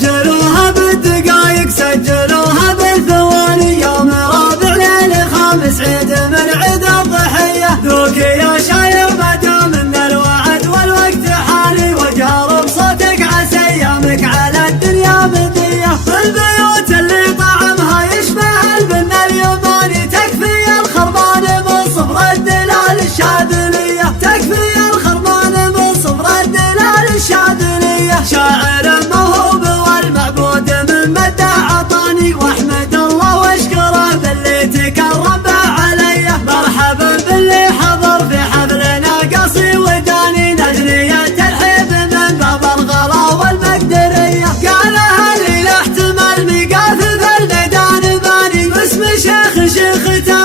سجلوها بالدقايق سجلوها بالثواني، يوم رابع ليل خامس عيد من عيد الضحية. ذوق يا شاير مدام ان الوعد والوقت حالي، وجارب صوتك عسى ايامك على الدنيا مدية. البيوت اللي طعمها يشبه البن اليماني، تكفي الخرمان من صفر الدلال الشاذلية، تكفي الخرمان من صفر الدلال الشاذلية. شاعر موهوب والمعبود من مدى عطاني، واحمد الله واشكره باللي تكرم علي. مرحبا باللي حضر في حفلنا قصي وداني، ندري ترحيب من باب الغلا والمقدرية. قالها الليلة احتمال ميقاف في الميدان باني، باسم شيخ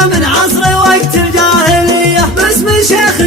من عصر وقت الجاهلية، باسم شيخ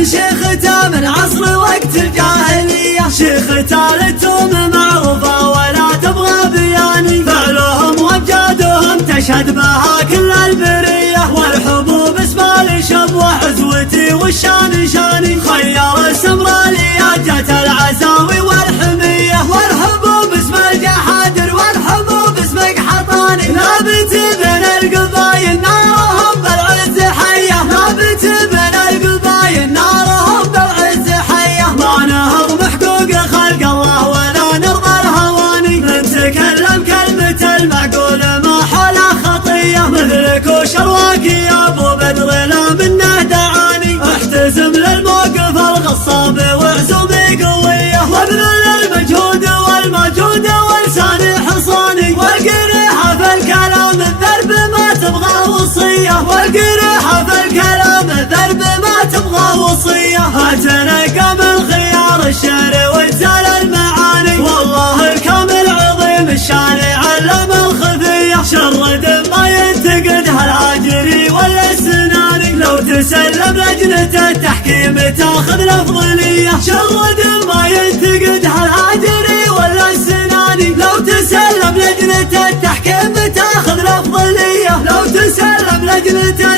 من عصر وقت الجاهلية. شيخ تالتهم معروفة ولا تبغى بياني، فعلهم وابجادهم تشهد بها كل البرية. والحبوب اسمالي شب وحزوتي والشان شاني، خيار السمرالية جت العزاوي والحمية. والحبوب اسم الجحادر والحبوب اسمك حطاني، نابت بين القبايل نارهم بالعز حية، نابت بين القبايل نارهم بالعز حية. ما نهضم حقوق خلق الله ولا نرضى الهواني، نتكلم كلمة المعقول ما حولها خطية. مثلك وشرواقي يا ابو بدر لا منه دعاني، احتزم للموقف الغصاب وعزومي قوية. وابذل المجهود والمجهود ولساني حصاني، والقريحة في الكلام الذرب ما تبغى وصية، والقريحة في الكلام الذرب ما تبغى وصية. هتنقى من خيار الشعر وانزال المعاني، والله الكامل عظيم الشان علم الخفية. شرد ما ينتقد هالهاجري ولا السناني، لو تسلم لجنة التحكيم تاخذ الافضلية. شرد ما ينتقد هالهاجري ولا السناني، لو تسلم لجنة التحكيم تاخذ الافضلية، لو تسلم لجنة